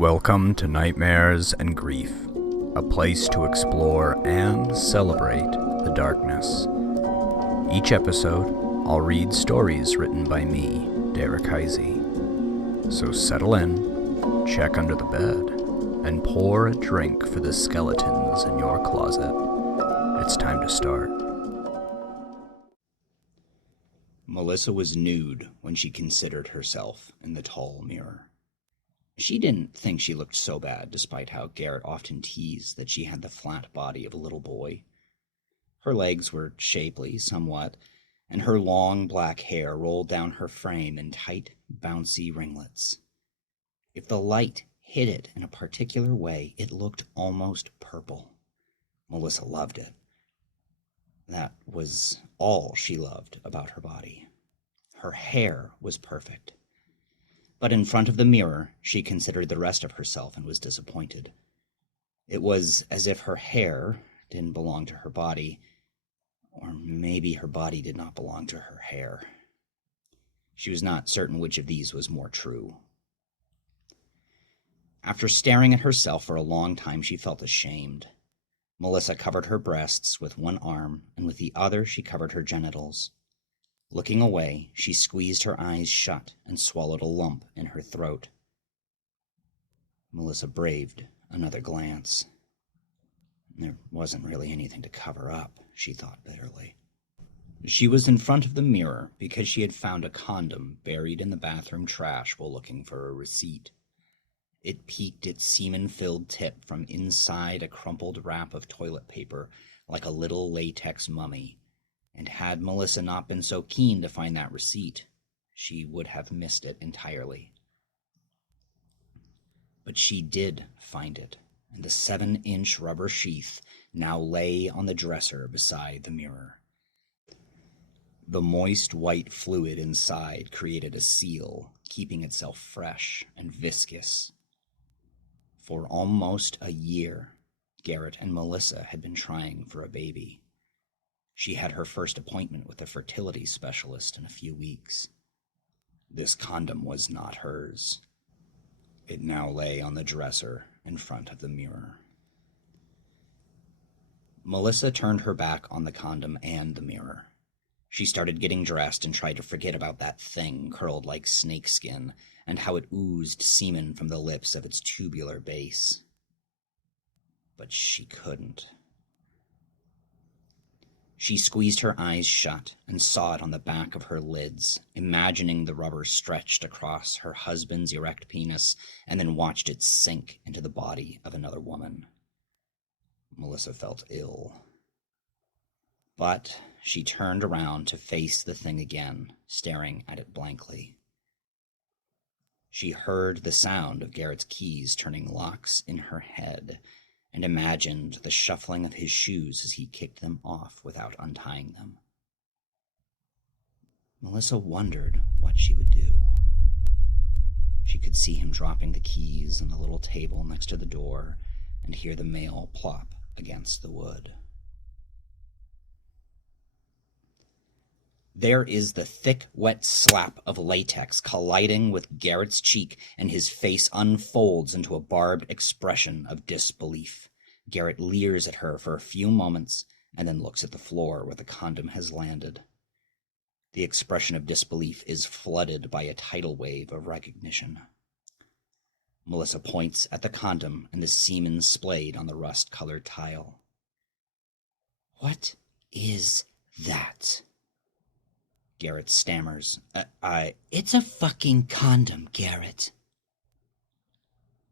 Welcome to Nightmares and Grief, a place to explore and celebrate the darkness. Each episode, I'll read stories written by me, Derek Heisey. So settle in, check under the bed, and pour a drink for the skeletons in your closet. It's time to start. Melissa was nude when she considered herself in the tall mirror. She didn't think she looked so bad, despite how Garrett often teased that she had the flat body of a little boy. Her legs were shapely, somewhat, and her long black hair rolled down her frame in tight, bouncy ringlets. If the light hit it in a particular way, it looked almost purple. Melissa loved it. That was all she loved about her body. Her hair was perfect. But in front of the mirror, she considered the rest of herself and was disappointed. It was as if her hair didn't belong to her body, or maybe her body did not belong to her hair. She was not certain which of these was more true. After staring at herself for a long time, she felt ashamed. Melissa covered her breasts with one arm, and with the other she covered her genitals. Looking away, she squeezed her eyes shut and swallowed a lump in her throat. Melissa braved another glance. There wasn't really anything to cover up, she thought bitterly. She was in front of the mirror because she had found a condom buried in the bathroom trash while looking for a receipt. It peeked its semen-filled tip from inside a crumpled wrap of toilet paper like a little latex mummy. And had Melissa not been so keen to find that receipt, she would have missed it entirely. But she did find it, and the 7-inch rubber sheath now lay on the dresser beside the mirror. The moist white fluid inside created a seal, keeping itself fresh and viscous. For almost a year, Garrett and Melissa had been trying for a baby. She had her first appointment with a fertility specialist in a few weeks. This condom was not hers. It now lay on the dresser in front of the mirror. Melissa turned her back on the condom and the mirror. She started getting dressed and tried to forget about that thing curled like snakeskin and how it oozed semen from the lips of its tubular base. But she couldn't. She squeezed her eyes shut and saw it on the back of her lids, imagining the rubber stretched across her husband's erect penis, and then watched it sink into the body of another woman. Melissa felt ill. But she turned around to face the thing again, staring at it blankly. She heard the sound of Garrett's keys turning locks in her head, and imagined the shuffling of his shoes as he kicked them off without untying them. Melissa wondered what she would do. She could see him dropping the keys on the little table next to the door and hear the mail plop against the wood. There is the thick, wet slap of latex colliding with Garrett's cheek, and his face unfolds into a barbed expression of disbelief. Garrett leers at her for a few moments, and then looks at the floor where the condom has landed. The expression of disbelief is flooded by a tidal wave of recognition. Melissa points at the condom and the semen splayed on the rust-colored tile. "What is that?" Garrett stammers. It's a fucking condom, Garrett."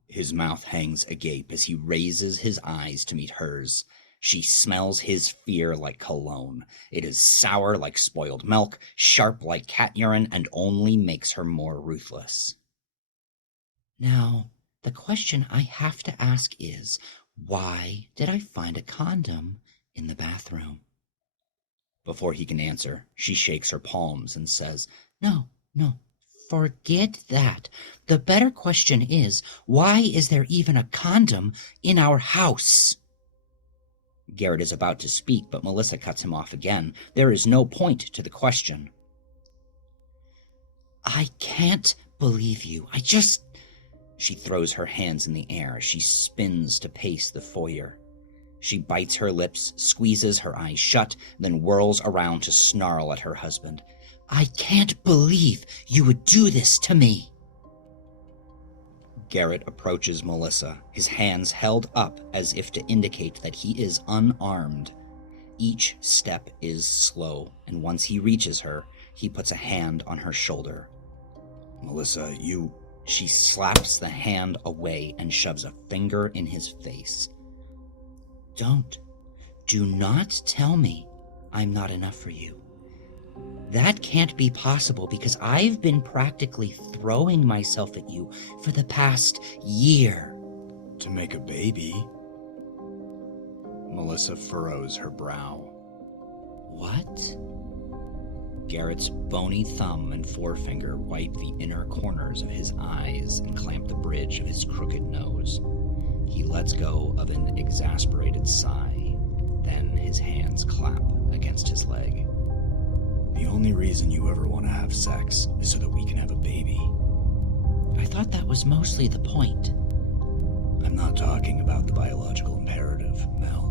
His mouth hangs agape as he raises his eyes to meet hers. She smells his fear like cologne. It is sour like spoiled milk, sharp like cat urine, and only makes her more ruthless. "Now, the question I have to ask is, why did I find a condom in the bathroom?" Before he can answer, she shakes her palms and says, No, forget that. The better question is, why is there even a condom in our house?" Garrett is about to speak, but Melissa cuts him off again. There is no point to the question. "I can't believe you. She throws her hands in the air. She spins to pace the foyer. She bites her lips, squeezes her eyes shut, then whirls around to snarl at her husband. "I can't believe you would do this to me!" Garrett approaches Melissa, his hands held up as if to indicate that he is unarmed. Each step is slow, and once he reaches her, he puts a hand on her shoulder. "Melissa, you..." She slaps the hand away and shoves a finger in his face. Do not tell me I'm not enough for you. That can't be possible because I've been practically throwing myself at you for the past year." "To make a baby?" Melissa furrows her brow. "What?" Garrett's bony thumb and forefinger wipe the inner corners of his eyes and clamp the bridge of his crooked nose. He lets go of an exasperated sigh. Then his hands clap against his leg. "The only reason you ever want to have sex is so that we can have a baby." "I thought that was mostly the point." "I'm not talking about the biological imperative, Mel."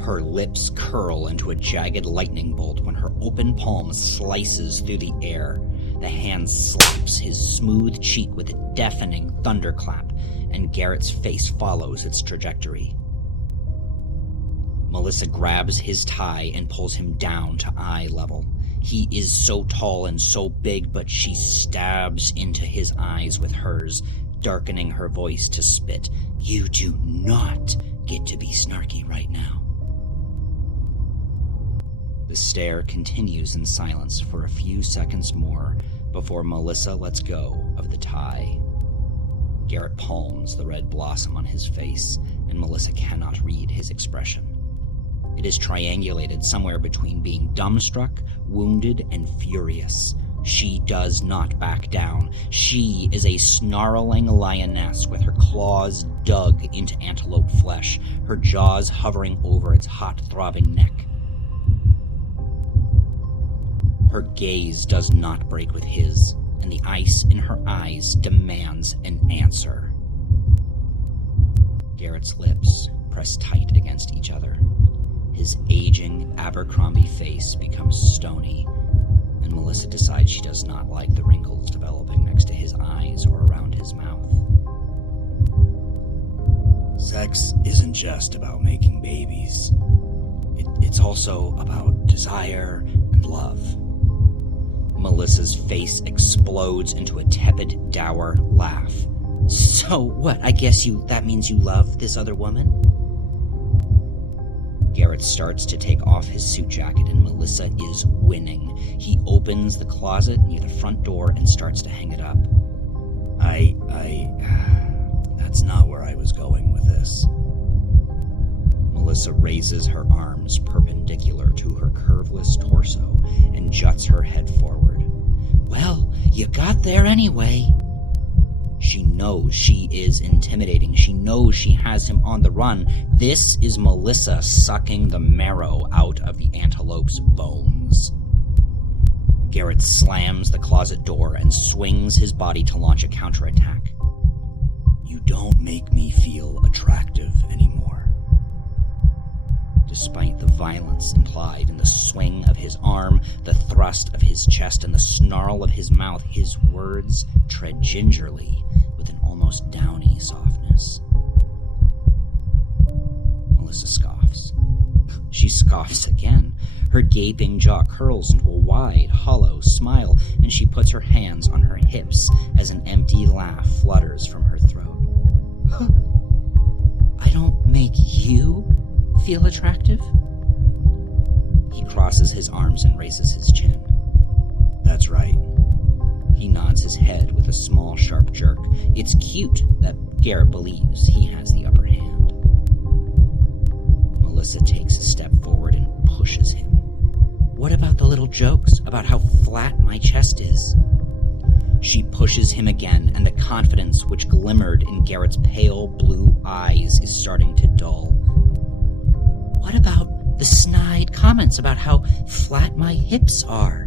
Her lips curl into a jagged lightning bolt when her open palm slices through the air. The hand slaps his smooth cheek with a deafening thunderclap, and Garrett's face follows its trajectory. Melissa grabs his tie and pulls him down to eye level. He is so tall and so big, but she stabs into his eyes with hers, darkening her voice to spit. "You do not get to be snarky right now." The stare continues in silence for a few seconds more before Melissa lets go of the tie. Garrett palms the red blossom on his face, and Melissa cannot read his expression. It is triangulated somewhere between being dumbstruck, wounded, and furious. She does not back down. She is a snarling lioness with her claws dug into antelope flesh, her jaws hovering over its hot, throbbing neck. Her gaze does not break with his, and the ice in her eyes demands an answer. Garrett's lips press tight against each other. His aging Abercrombie face becomes stony, and Melissa decides she does not like the wrinkles developing next to his eyes or around his mouth. "Sex isn't just about making babies. It's also about desire and love." Melissa's face explodes into a tepid, dour laugh. "So what? I guess that means you love this other woman?" Garrett starts to take off his suit jacket, and Melissa is winning. He opens the closet near the front door and starts to hang it up. That's not where I was going with this." Melissa raises her arms perpendicular to her curveless torso and juts her head forward. "Well, you got there anyway." She knows she is intimidating. She knows she has him on the run. This is Melissa sucking the marrow out of the antelope's bones. Garrett slams the closet door and swings his body to launch a counterattack. "You don't make me feel attractive anymore." Despite the violence implied in the swing of his arm, the thrust of his chest, and the snarl of his mouth, his words tread gingerly with an almost downy softness. Melissa scoffs. She scoffs again. Her gaping jaw curls into a wide, hollow smile, and she puts her hands on her hips as an empty laugh flutters from her throat. "I don't make you feel attractive?" He crosses his arms and raises his chin. "That's right." He nods his head with a small, sharp jerk. It's cute that Garrett believes he has the upper hand. Melissa takes a step forward and pushes him. "What about the little jokes about how flat my chest is?" She pushes him again, and the confidence which glimmered in Garrett's pale blue eyes is starting to dull. "What about the snide comments about how flat my hips are?"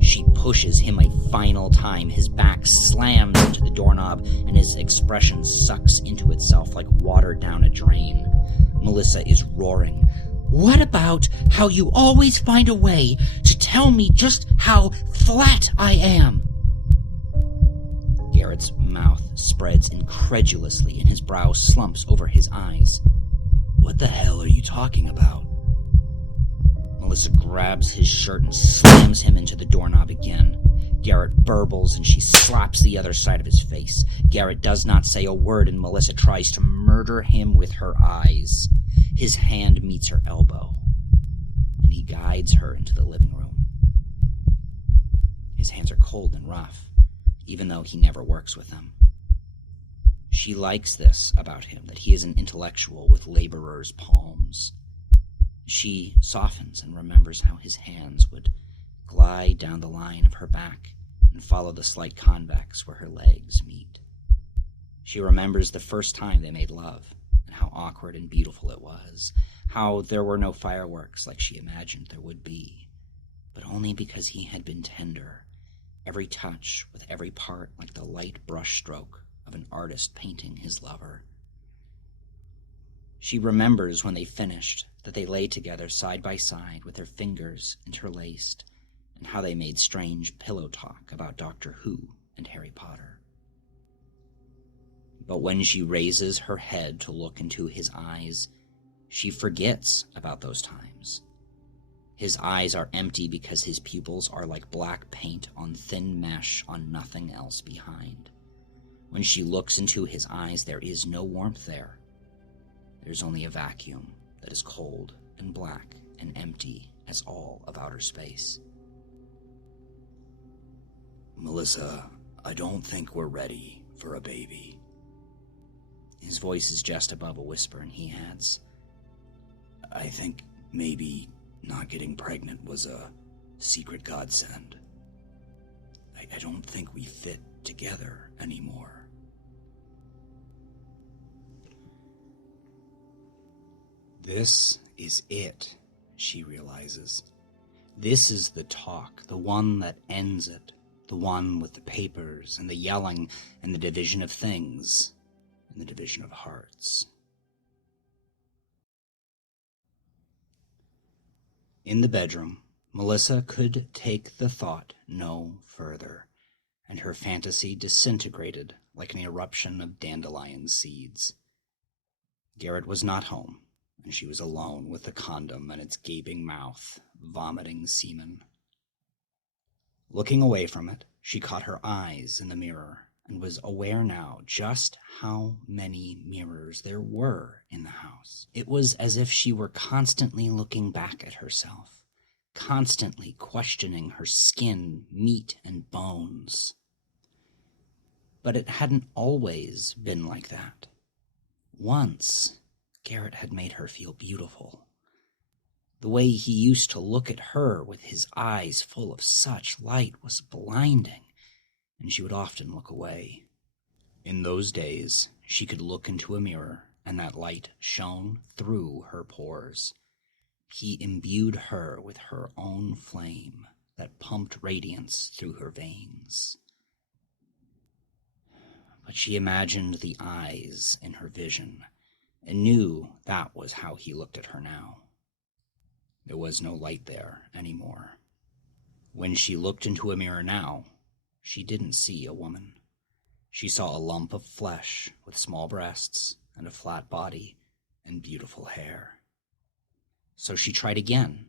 She pushes him a final time. His back slams into the doorknob, and his expression sucks into itself like water down a drain. Melissa is roaring. What about how you always find a way to tell me just how flat I am? Garrett's mouth spreads incredulously and his brow slumps over his eyes. What the hell are you talking about? Melissa grabs his shirt and slams him into the doorknob again. Garrett burbles and she slaps the other side of his face. Garrett does not say a word and Melissa tries to murder him with her eyes. His hand meets her elbow, and he guides her into the living room. His hands are cold and rough, even though he never works with them. She likes this about him, that he is an intellectual with laborer's palms. She softens and remembers how his hands would glide down the line of her back and follow the slight convex where her legs meet. She remembers the first time they made love, and how awkward and beautiful it was, how there were no fireworks like she imagined there would be, but only because he had been tender, every touch with every part like the light brushstroke of an artist painting his lover. She remembers when they finished that they lay together side by side with their fingers interlaced, and how they made strange pillow talk about Doctor Who and Harry Potter. But when she raises her head to look into his eyes, she forgets about those times. His eyes are empty because his pupils are like black paint on thin mesh on nothing else behind. When she looks into his eyes, there is no warmth there. There's only a vacuum that is cold and black and empty as all of outer space. Melissa, I don't think we're ready for a baby. His voice is just above a whisper, and he adds, I think maybe not getting pregnant was a secret godsend. I don't think we fit together anymore. This is it, she realizes. This is the talk, the one that ends it, the one with the papers and the yelling and the division of things and the division of hearts. In the bedroom, Melissa could take the thought no further, and her fantasy disintegrated like an eruption of dandelion seeds. Garrett was not home, and she was alone with the condom and its gaping mouth, vomiting semen. Looking away from it, she caught her eyes in the mirror and was aware now just how many mirrors there were in the house. It was as if she were constantly looking back at herself, constantly questioning her skin, meat, and bones. But it hadn't always been like that. Once, Garrett had made her feel beautiful. The way he used to look at her with his eyes full of such light was blinding, and she would often look away. In those days, she could look into a mirror, and that light shone through her pores. He imbued her with her own flame that pumped radiance through her veins. But she imagined the eyes in her vision, and knew that was how he looked at her now. There was no light there anymore. When she looked into a mirror now, she didn't see a woman. She saw a lump of flesh with small breasts and a flat body and beautiful hair. So she tried again,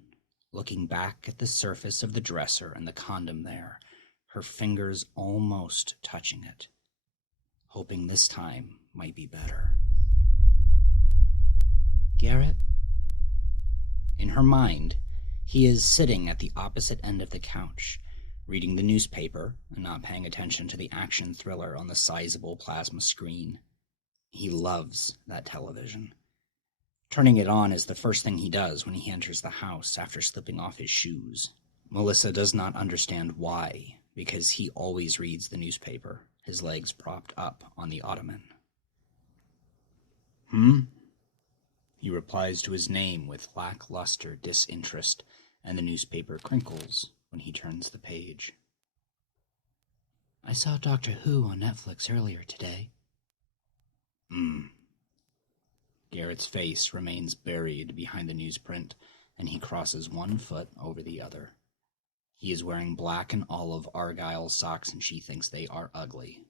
looking back at the surface of the dresser and the condom there, her fingers almost touching it, hoping this time might be better. Garrett? In her mind, he is sitting at the opposite end of the couch, reading the newspaper and not paying attention to the action thriller on the sizable plasma screen. He loves that television. Turning it on is the first thing he does when he enters the house after slipping off his shoes. Melissa does not understand why, because he always reads the newspaper, his legs propped up on the ottoman. He replies to his name with lackluster disinterest, and the newspaper crinkles when he turns the page. I saw Doctor Who on Netflix earlier today. Garrett's face remains buried behind the newsprint, and he crosses one foot over the other. He is wearing black and olive argyle socks, and she thinks they are ugly.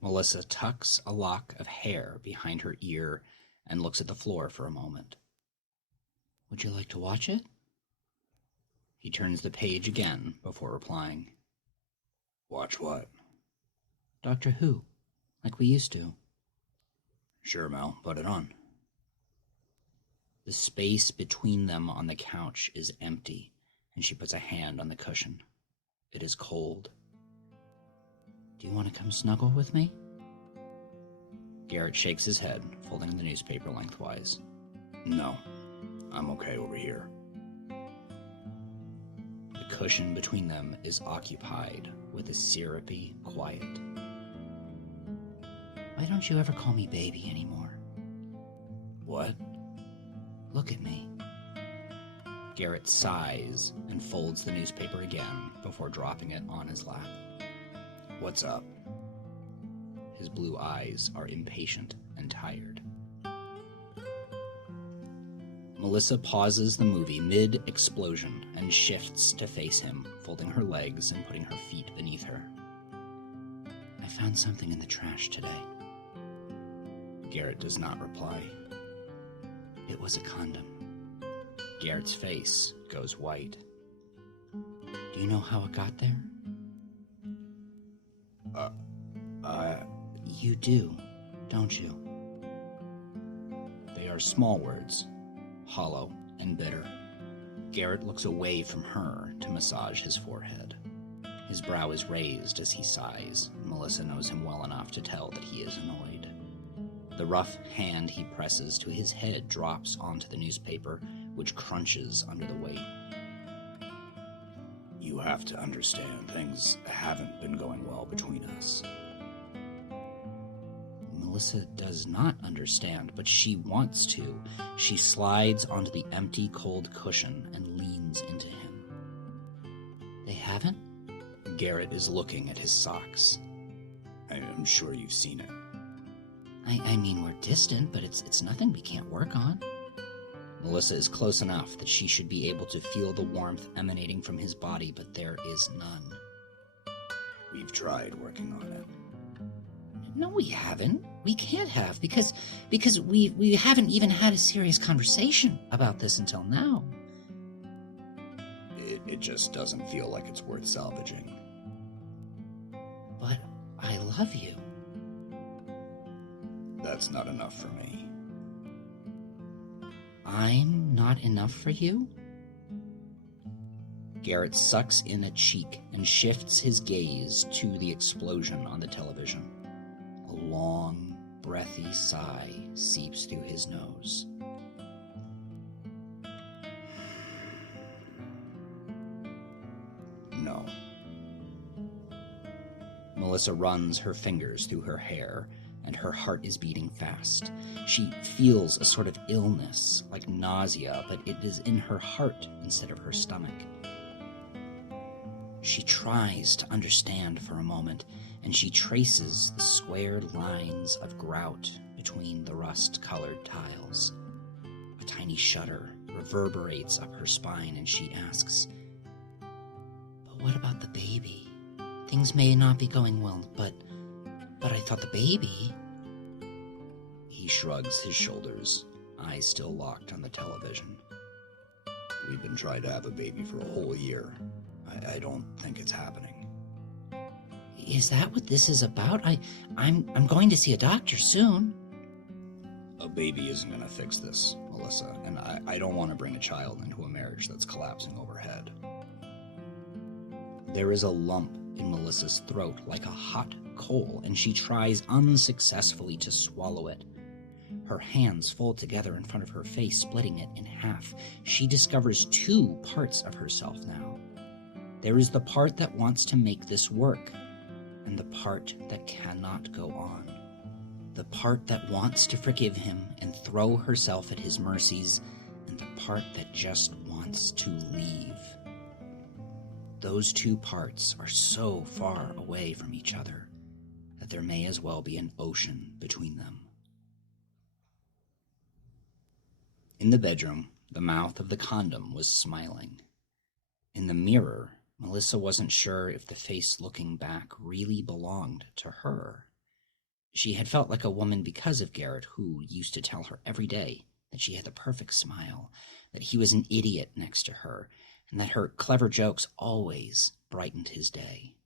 Melissa tucks a lock of hair behind her ear and looks at the floor for a moment. Would you like to watch it? He turns the page again before replying. Watch what? Doctor Who, like we used to. Sure, Mel, put it on. The space between them on the couch is empty, and she puts a hand on the cushion. It is cold. Do you want to come snuggle with me? Garrett shakes his head, folding the newspaper lengthwise. No, I'm okay over here. The cushion between them is occupied with a syrupy quiet. Why don't you ever call me baby anymore? What? Look at me. Garrett sighs and folds the newspaper again before dropping it on his lap. What's up? His blue eyes are impatient and tired. Melissa pauses the movie mid-explosion and shifts to face him, folding her legs and putting her feet beneath her. I found something in the trash today. Garrett does not reply. It was a condom. Garrett's face goes white. Do you know how it got there? You do, don't you? They are small words, hollow and bitter. Garrett looks away from her to massage his forehead. His brow is raised as he sighs, and Melissa knows him well enough to tell that he is annoyed. The rough hand he presses to his head drops onto the newspaper, which crunches under the weight. You have to understand, things haven't been going well between us. Melissa does not understand, but she wants to. She slides onto the empty, cold cushion and leans into him. They haven't? Garrett is looking at his socks. I'm sure you've seen it. I mean, we're distant, but it's nothing we can't work on. Melissa is close enough that she should be able to feel the warmth emanating from his body, but there is none. We've tried working on it. No, we haven't. We can't have, because we haven't even had a serious conversation about this until now. It just doesn't feel like it's worth salvaging. But I love you. That's not enough for me. I'm not enough for you? Garrett sucks in a cheek and shifts his gaze to the explosion on the television. A long, breathy sigh seeps through his nose. No. Melissa runs her fingers through her hair, and her heart is beating fast. She feels a sort of illness, like nausea, but it is in her heart instead of her stomach. She tries to understand for a moment, and she traces the squared lines of grout between the rust-colored tiles. A tiny shudder reverberates up her spine, and she asks, "But what about the baby? Things may not be going well, but I thought the baby..." He shrugs his shoulders, eyes still locked on the television. We've been trying to have a baby for a whole year. I don't think it's happening. Is that what this is about? I'm going to see a doctor soon. A baby isn't going to fix this, Melissa, and I don't want to bring a child into a marriage that's collapsing overhead. There is a lump in Melissa's throat like a hot coal, and she tries unsuccessfully to swallow it. Her hands fold together in front of her face, splitting it in half. She discovers two parts of herself now. There is the part that wants to make this work, and the part that cannot go on. The part that wants to forgive him and throw herself at his mercies, and the part that just wants to leave. those two parts are so far away from each other that there may as well be an ocean between them. In the bedroom, the mouth of the condom was smiling. In the mirror, Melissa wasn't sure if the face looking back really belonged to her. She had felt like a woman because of Garrett, who used to tell her every day that she had the perfect smile, that he was an idiot next to her, and that her clever jokes always brightened his day.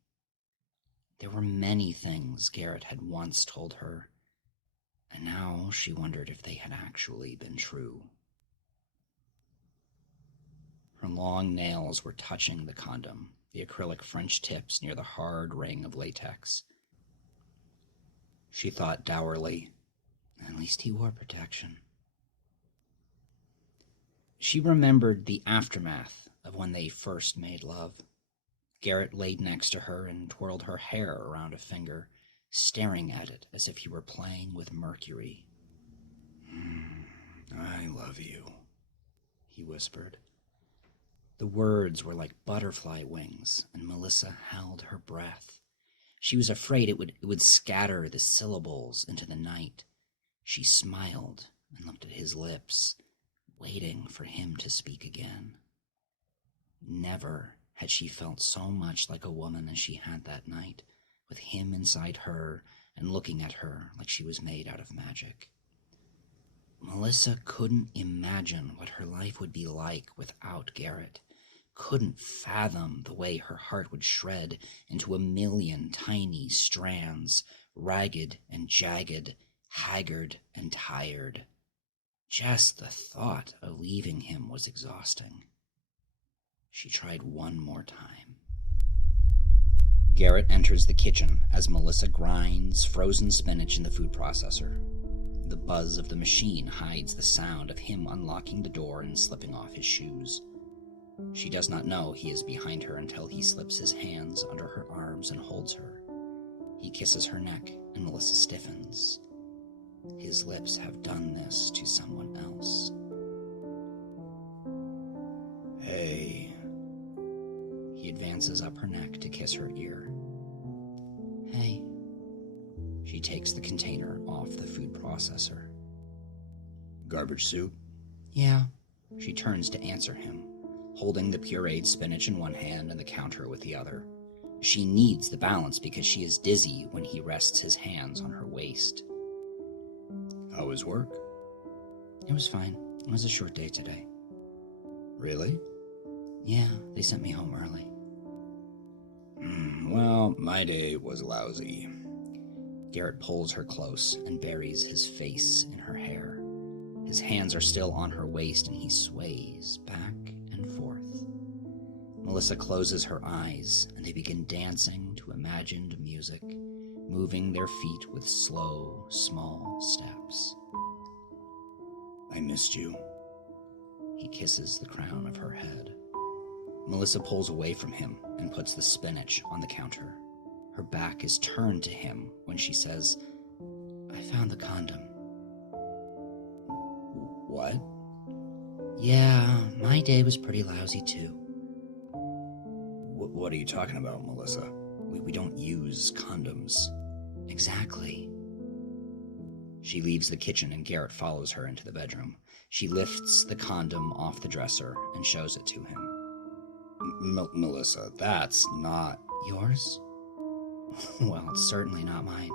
There were many things Garrett had once told her, and now she wondered if they had actually been true. Her long nails were touching the condom, the acrylic French tips near the hard ring of latex. She thought dourly, at least he wore protection. She remembered the aftermath of when they first made love. Garrett laid next to her and twirled her hair around a finger, staring at it as if he were playing with mercury. I love you, he whispered. The words were like butterfly wings, and Melissa held her breath. She was afraid it would scatter the syllables into the night. She smiled and looked at his lips, waiting for him to speak again. Never had she felt so much like a woman as she had that night, with him inside her and looking at her like she was made out of magic. Melissa couldn't imagine what her life would be like without Garrett, couldn't fathom the way her heart would shred into a million tiny strands, ragged and jagged, haggard and tired. Just the thought of leaving him was exhausting. She tried one more time. Garrett enters the kitchen as Melissa grinds frozen spinach in the food processor. The buzz of the machine hides the sound of him unlocking the door and slipping off his shoes. She does not know he is behind her until he slips his hands under her arms and holds her. He kisses her neck, and Melissa stiffens. His lips have done this to someone else. Hey. He advances up her neck to kiss her ear. Hey. She takes the container off the food processor. Garbage soup? Yeah. She turns to answer him, holding the pureed spinach in one hand and the counter with the other. She needs the balance because she is dizzy when he rests his hands on her waist. How was work? It was fine. It was a short day today. Really? Yeah, they sent me home early. Well, my day was lousy. Garrett pulls her close and buries his face in her hair. His hands are still on her waist and he sways back and forth. Melissa closes her eyes and they begin dancing to imagined music, moving their feet with slow, small steps. I missed you. He kisses the crown of her head. Melissa pulls away from him and puts the spinach on the counter. Her back is turned to him when she says, I found the condom. What? Yeah, my day was pretty lousy too. What are you talking about, Melissa? We don't use condoms. Exactly. She leaves the kitchen and Garrett follows her into the bedroom. She lifts the condom off the dresser and shows it to him. Melissa, that's not... Yours? Well, it's certainly not mine.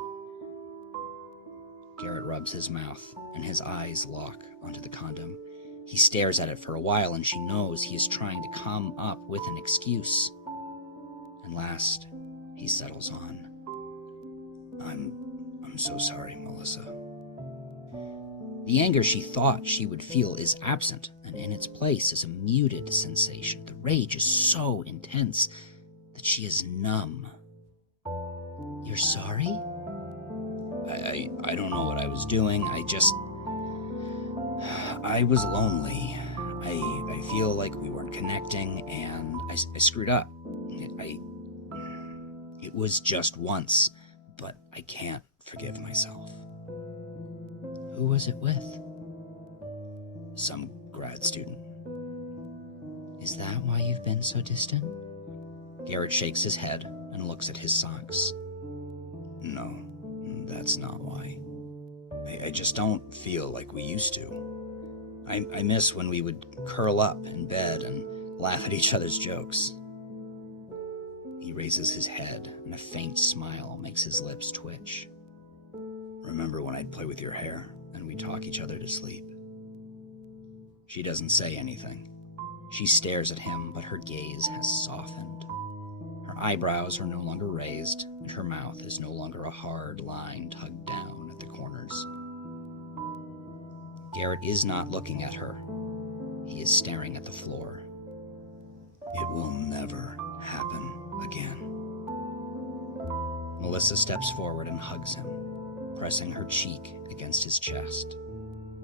Garrett rubs his mouth and his eyes lock onto the condom. He stares at it for a while and she knows he is trying to come up with an excuse. And last, he settles on. I'm so sorry, Melissa. The anger she thought she would feel is absent, and in its place is a muted sensation. The rage is so intense that she is numb. You're sorry? I don't know what I was doing. I was lonely. I feel like we weren't connecting, and I screwed up. It was just once, but I can't forgive myself. Who was it with? Some grad student. Is that why you've been so distant? Garrett shakes his head and looks at his socks. No, that's not why. I just don't feel like we used to. I miss when we would curl up in bed and laugh at each other's jokes. He raises his head, and a faint smile makes his lips twitch. Remember when I'd play with your hair and we'd talk each other to sleep? She doesn't say anything. She stares at him, but her gaze has softened. Her eyebrows are no longer raised, and her mouth is no longer a hard line tugged down at the corners. Garrett is not looking at her. He is staring at the floor. It will never happen again. Melissa steps forward and hugs him, pressing her cheek against his chest.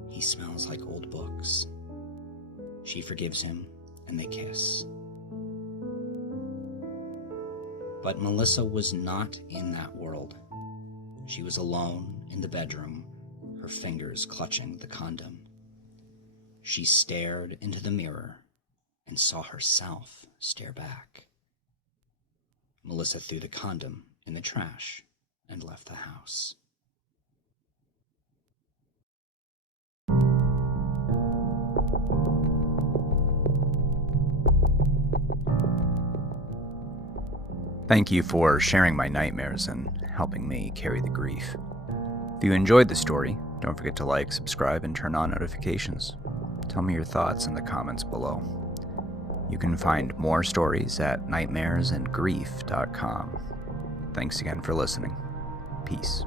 He smells like old books. She forgives him, and they kiss. But Melissa was not in that world. She was alone in the bedroom, her fingers clutching the condom. She stared into the mirror and saw herself stare back. Melissa threw the condom in the trash and left the house. Thank you for sharing my nightmares and helping me carry the grief. If you enjoyed the story, don't forget to like, subscribe, and turn on notifications. Tell me your thoughts in the comments below. You can find more stories at nightmaresandgrief.com. Thanks again for listening. Peace.